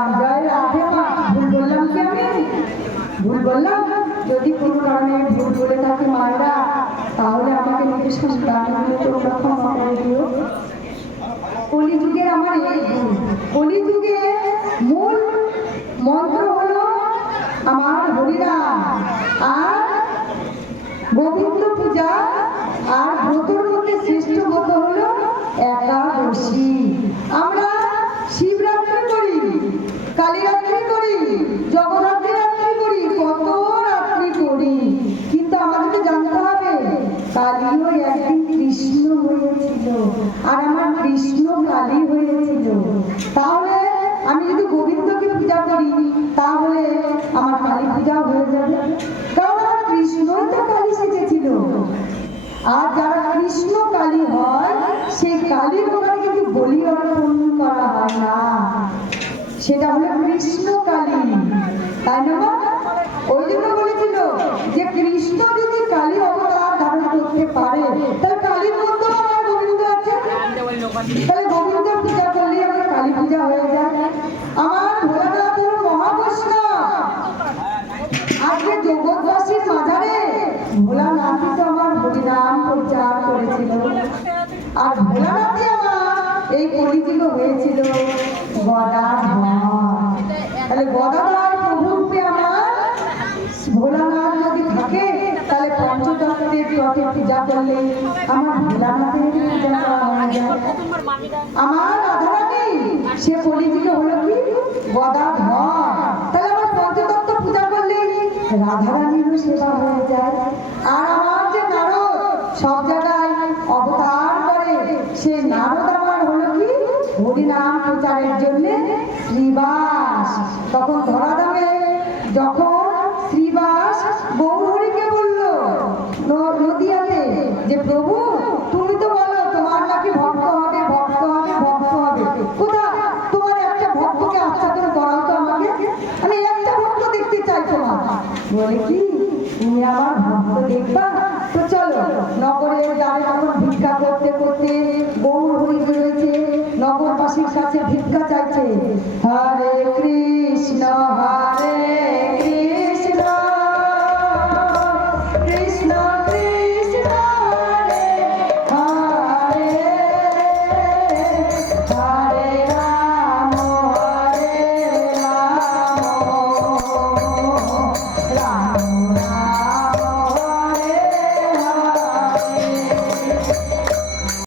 রাম জয় রাধে মা। ভুল বললাম কি আমি? ভুল বললাম? যদি কোনো কারণে ভুল বলে থাকে মায়েরা, তাহলে আমাকে নিজের সন্তানগুলো তোমরা ক্ষমা করে দিও। কলিযুগের আমার এই ভুল। কলিযুগে মূল মন্ত্র হলো আমার হরিনাম আর গোবিন্দ পূজা, আর ব্রতর মধ্যে শ্রেষ্ঠ ব্রত হলো একাদশী। আমরা শিবরাত্রি করি, কালীরাত্রি করি, জগদ্ধাত্রী রাত্রি করি, কত রাত্রি করি, কিন্তু আমাদেরকে জানতে হবে কালীও একদিন কৃষ্ণ হয়েছিল, আর আমার কৃষ্ণ কালী হয়েছিল। তাহলে আমি যদি গোবিন্দকে পূজা করি, তাহলে আমার কালী পূজা হয়ে যাবে, কারণ আমার কৃষ্ণই তো কালী সেজেছিল। আর যারা কৃষ্ণ কালী হয়, সেই কালীর ওখানে কিন্তু বলি অর্পণ করা হয় না, সেটা হলো কৃষ্ণ কালী, তাই না? ওই জন্য বলেছিল যে কৃষ্ণ যদি কালী অবতার ধারণ করতে পারে, তাহলে কালীর মধ্যে আমার গোবিন্দ আছে, তাহলে গোবিন্দ পূজা করলে আমার কালী পূজা হয়ে যায়। আমার ভোলানাথ হলো মহাবৈষ্ণব। আজকে জগৎবাসীর মাঝারে ভোলানাথই তো আমার হরিনাম প্রচার করেছিল, আর ভোলানাথই আমার এই কলিযুগ হয়েছিল গদাধর। তাহলে গদাধর প্রভুরূপে আমার ভোলানাথ যদি থাকে, তাহলে পঞ্চতত্ত্বের রথে পূজা করলে আমার ভোলানাথের পূজা করা হয়ে যায়। আমার রাধারানী সে কলিযুগে হলো কি গদাধর, তাহলে আমার পঞ্চতত্ত্ব পূজা করলে রাধারানীরও সেবা হয়ে যায়। আর আমার যে নারদ সব জায়গায় অবতার করে, সে নারদ আমার হলো কি হরিনাম প্রচারের জন্য শ্রীবাস। তখন ধরাধামে যখন শ্রীবাস গৌরহরিকে বলল নদিয়াতে যে প্রভু তুমি তো বলো তোমার নাকি ভক্ত হবে, ভক্ত হবে, ভক্ত হবে, কোথায় তোমার একটা ভক্তকে আচ্ছাদন করাও তো আমাকে, আমি একটা ভক্ত দেখতে চাই তোমার। বলে কি তুমি আমার ভক্ত দেখবা? তো চলো নগরে যাবে, তখন ভিক্ষা করতে